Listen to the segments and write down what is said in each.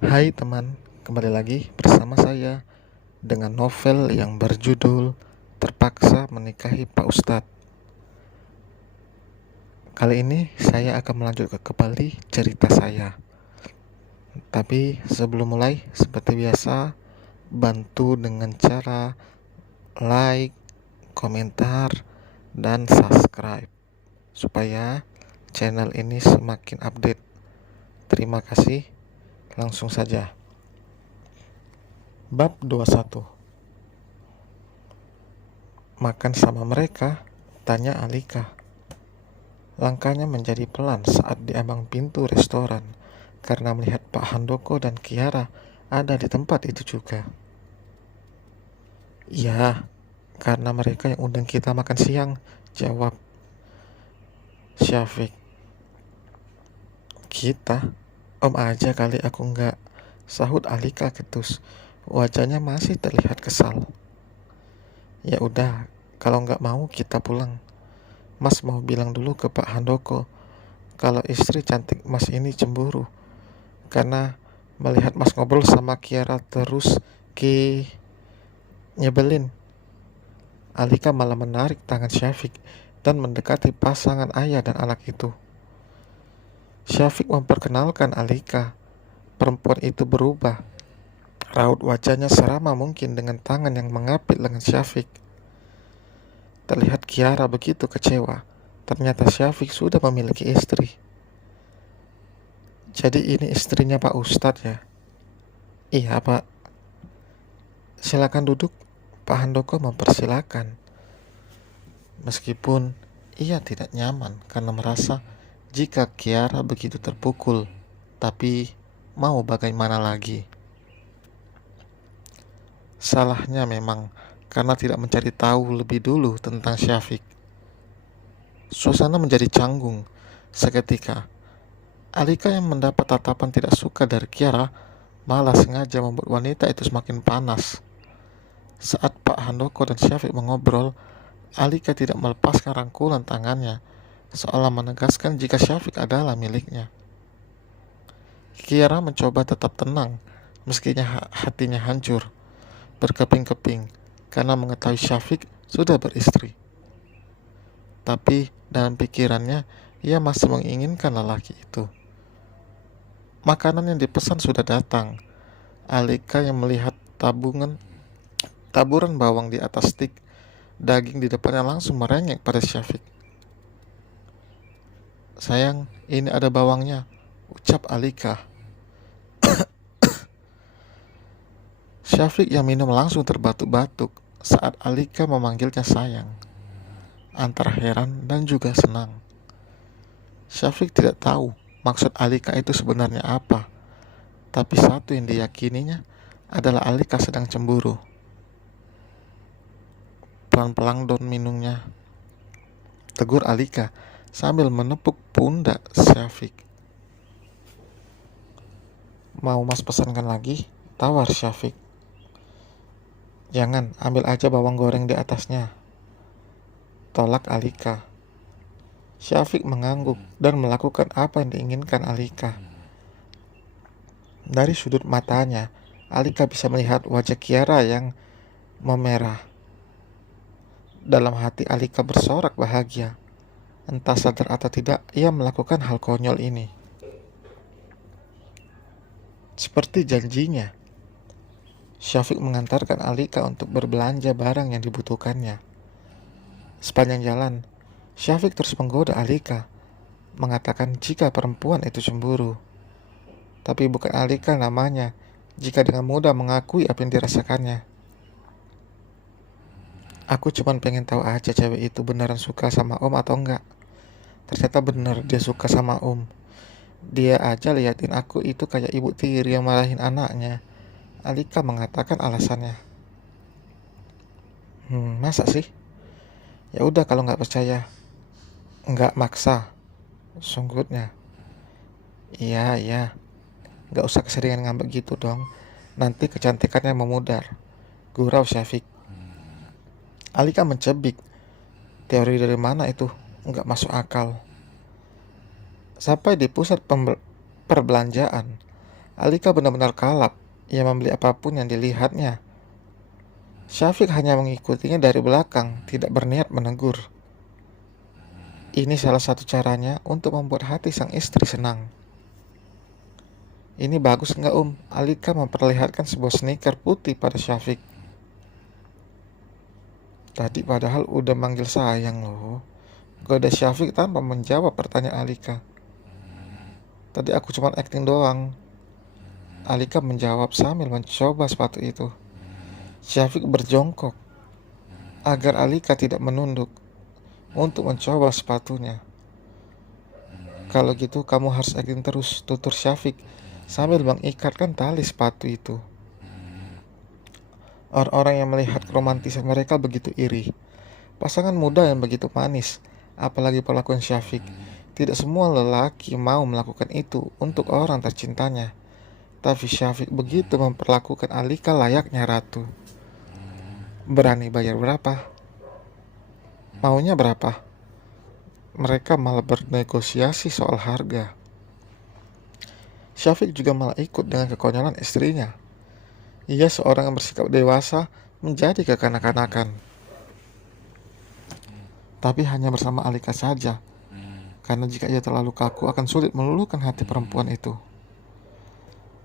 Hai teman, kembali lagi bersama saya dengan novel yang berjudul Terpaksa Menikahi Pak Ustadz. Kali ini saya akan melanjutkan kembali cerita saya. Tapi sebelum mulai, seperti biasa, bantu dengan cara like, komentar, dan subscribe supaya channel ini semakin update. Terima kasih. Langsung saja. Bab 21. Makan sama mereka? Tanya Alika. Langkahnya menjadi pelan saat di ambang pintu restoran karena melihat Pak Handoko dan Kiara ada di tempat itu juga. Ya, karena mereka yang undang kita makan siang, jawab Syafiq. Kita? Om aja kali aku enggak, sahut Alika ketus. Wajahnya masih terlihat kesal. Ya udah, kalau enggak mau kita pulang. Mas mau bilang dulu ke Pak Handoko kalau istri cantik Mas ini cemburu karena melihat Mas ngobrol sama Kiara terus nyebelin. Alika malah menarik tangan Syafiq dan mendekati pasangan ayah dan anak itu. Syafiq memperkenalkan Alika. Perempuan itu berubah. Raut wajahnya seramah mungkin dengan tangan yang mengapit lengan Syafiq. Terlihat Kiara begitu kecewa. Ternyata Syafiq sudah memiliki istri. Jadi ini istrinya Pak Ustadz ya? Iya Pak. Silakan duduk. Pak Handoko mempersilakan. Meskipun ia tidak nyaman karena merasa jika Kiara begitu terpukul, tapi mau bagaimana lagi? Salahnya memang karena tidak mencari tahu lebih dulu tentang Syafiq. Suasana menjadi canggung. Seketika, Alika yang mendapat tatapan tidak suka dari Kiara malah sengaja membuat wanita itu semakin panas. Saat Pak Handoko dan Syafiq mengobrol, Alika tidak melepaskan rangkulan tangannya, seolah menegaskan jika Syafiq adalah miliknya. Kiara mencoba tetap tenang, meskinya hatinya hancur, berkeping-keping, karena mengetahui Syafiq sudah beristri. Tapi dalam pikirannya, ia masih menginginkan lelaki itu. Makanan yang dipesan sudah datang. Alika yang melihat taburan bawang di atas stik daging di depannya langsung merengek pada Syafiq. Sayang, ini ada bawangnya, ucap Alika. Syafiq yang minum langsung terbatuk-batuk saat Alika memanggilnya sayang. Antara heran dan juga senang. Syafiq tidak tahu maksud Alika itu sebenarnya apa. Tapi satu yang diyakininya adalah Alika sedang cemburu. Pelan-pelan Don minumnya, tegur Alika sambil menepuk pundak Syafiq. Mau Mas pesankan lagi? Tawar Syafiq. Jangan, ambil aja bawang goreng di atasnya, tolak Alika. Syafiq mengangguk dan melakukan apa yang diinginkan Alika. Dari sudut matanya, Alika bisa melihat wajah Kiara yang memerah. Dalam hati Alika bersorak bahagia. Entah sadar atau tidak, ia melakukan hal konyol ini. Seperti janjinya, Syafiq mengantarkan Alika untuk berbelanja barang yang dibutuhkannya. Sepanjang jalan, Syafiq terus menggoda Alika, mengatakan jika perempuan itu cemburu. Tapi bukan Alika namanya, jika dengan mudah mengakui apa yang dirasakannya. Aku cuma pengen tahu aja cewek itu beneran suka sama Om atau enggak. Ternyata bener dia suka sama Om. Dia aja liatin aku itu kayak ibu tiri yang marahin anaknya. Alika mengatakan alasannya. Masa sih? Ya udah kalau nggak percaya. Nggak maksa, sunggutnya. Iya, iya. Nggak usah keseringan ngambek gitu dong. Nanti kecantikannya memudar. Gurau Syafiq. Alika mencebik. Teori dari mana itu? Nggak masuk akal. Sampai di pusat perbelanjaan, Alika benar-benar kalap. Ia membeli apapun yang dilihatnya. Syafiq hanya mengikutinya dari belakang, tidak berniat menegur. Ini salah satu caranya untuk membuat hati sang istri senang. Ini bagus enggak Alika memperlihatkan sebuah sneaker putih pada Syafiq. Tadi padahal udah manggil sayang loh. Goda Syafiq tanpa menjawab pertanyaan Alika. Tadi aku cuma acting doang. Alika menjawab sambil mencoba sepatu itu. Syafiq berjongkok agar Alika tidak menunduk untuk mencoba sepatunya. Kalau gitu kamu harus acting terus, tutur Syafiq sambil mengikatkan tali sepatu itu. Orang-orang yang melihat keromantisan mereka begitu iri. Pasangan muda yang begitu manis, apalagi perlakuan Syafiq. Tidak semua lelaki mau melakukan itu untuk orang tercintanya. Tapi Syafiq begitu memperlakukan Alika layaknya ratu. Berani bayar berapa? Maunya berapa? Mereka malah bernegosiasi soal harga. Syafiq juga malah ikut dengan kekonyolan istrinya. Ia seorang yang bersikap dewasa menjadi kekanak-kanakan. Tapi hanya bersama Alika saja. Karena jika ia terlalu kaku akan sulit meluluhkan hati perempuan itu.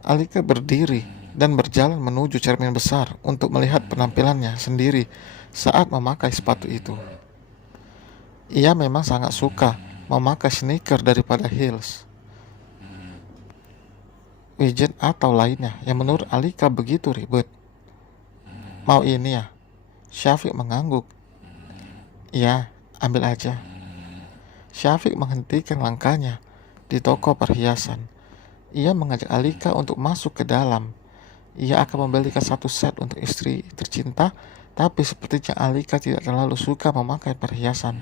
Alika berdiri dan berjalan menuju cermin besar untuk melihat penampilannya sendiri saat memakai sepatu itu. Ia memang sangat suka memakai sneaker daripada heels, widget atau lainnya yang menurut Alika begitu ribet. Mau ini ya? Syafiq mengangguk. Ya, ambil aja. Syafiq menghentikan langkahnya di toko perhiasan. Ia mengajak Alika untuk masuk ke dalam. Ia akan membelikan satu set untuk istri tercinta, tapi sepertinya Alika tidak terlalu suka memakai perhiasan.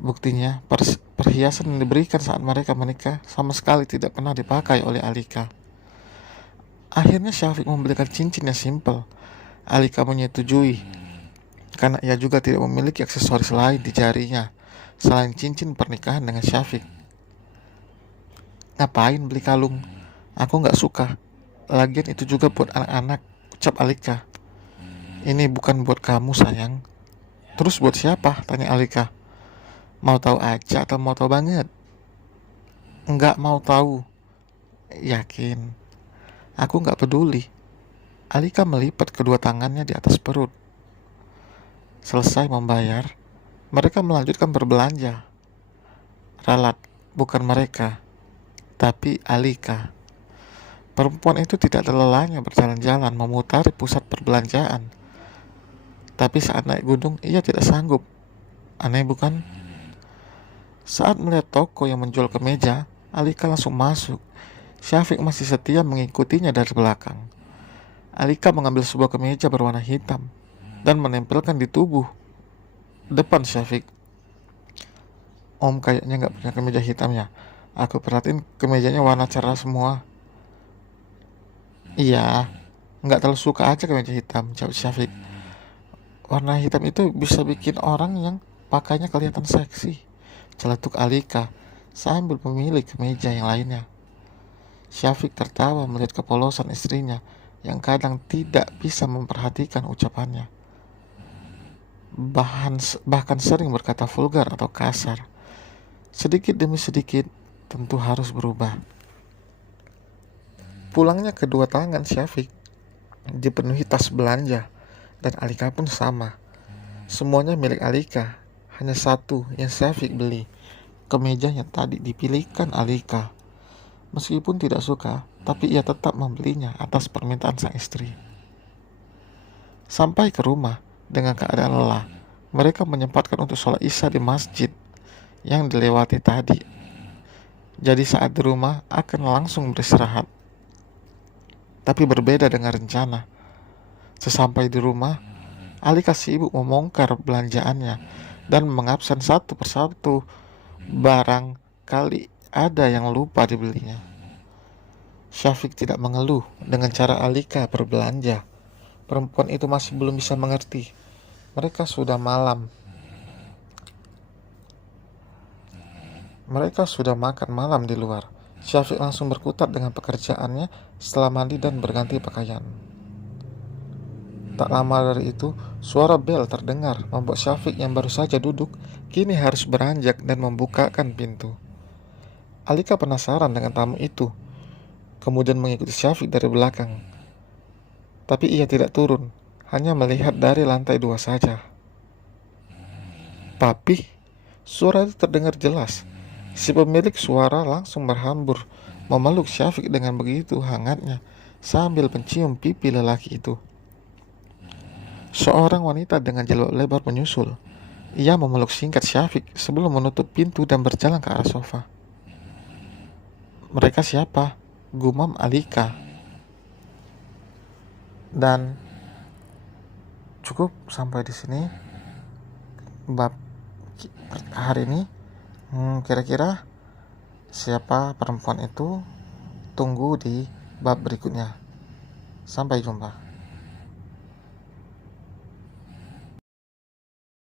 Buktinya, perhiasan yang diberikan saat mereka menikah sama sekali tidak pernah dipakai oleh Alika. Akhirnya Syafiq membelikan cincin yang simpel. Alika menyetujui, karena ia juga tidak memiliki aksesoris lain di jarinya selain cincin pernikahan dengan Syafiq. Ngapain beli kalung? Aku gak suka. Lagian itu juga buat anak-anak, ucap Alika. Ini bukan buat kamu sayang. Terus buat siapa? Tanya Alika. Mau tahu aja atau mau tahu banget? Enggak mau tahu. Yakin? Aku gak peduli. Alika melipat kedua tangannya di atas perut. Selesai membayar, mereka melanjutkan berbelanja. Ralat, bukan mereka, tapi Alika. Perempuan itu tidak lelahnya berjalan-jalan memutari pusat perbelanjaan. Tapi saat naik gunung, ia tidak sanggup. Aneh bukan? Saat melihat toko yang menjual kemeja, Alika langsung masuk. Syafiq masih setia mengikutinya dari belakang. Alika mengambil sebuah kemeja berwarna hitam dan menempelkan di tubuh depan Syafiq. Om kayaknya gak punya kemeja hitamnya. Aku perhatiin kemejanya warna cerah semua. Iya, gak terlalu suka aja kemeja hitam, jawab Syafiq. Warna hitam itu bisa bikin orang yang pakainya kelihatan seksi, celetuk Alika sambil memilih kemeja yang lainnya. Syafiq tertawa melihat kepolosan istrinya yang kadang tidak bisa memperhatikan ucapannya. Bahkan sering berkata vulgar atau kasar. Sedikit demi sedikit tentu harus berubah. Pulangnya kedua tangan Syafiq dipenuhi tas belanja, dan Alika pun sama. Semuanya milik Alika, hanya satu yang Syafiq beli, kemeja yang tadi dipilihkan Alika. Meskipun tidak suka, tapi ia tetap membelinya atas permintaan sang istri. Sampai ke rumah dengan keadaan lelah, mereka menyempatkan untuk sholat isya di masjid yang dilewati tadi. Jadi saat di rumah akan langsung beristirahat. Tapi berbeda dengan rencana. Sesampai di rumah, Alika sibuk membongkar belanjaannya dan mengabsen satu persatu barang kali ada yang lupa dibelinya. Syafiq tidak mengeluh dengan cara Alika berbelanja. Perempuan itu masih belum bisa mengerti. Mereka sudah makan malam di luar. Syafiq langsung berkutat dengan pekerjaannya setelah mandi dan berganti pakaian. Tak lama dari itu, suara bel terdengar membuat Syafiq yang baru saja duduk kini harus beranjak dan membukakan pintu. Alika penasaran dengan tamu itu, kemudian mengikuti Syafiq dari belakang. Tapi ia tidak turun, hanya melihat dari lantai 2 saja. Papi, suara itu terdengar jelas. Si pemilik suara langsung berhambur, memeluk Syafiq dengan begitu hangatnya, sambil mencium pipi lelaki itu. Seorang wanita dengan jilbab lebar menyusul. Ia memeluk singkat Syafiq sebelum menutup pintu dan berjalan ke arah sofa. Mereka siapa? Gumam Alika. Dan cukup sampai di sini bab hari ini. Kira-kira siapa perempuan itu? Tunggu di bab berikutnya. Sampai jumpa.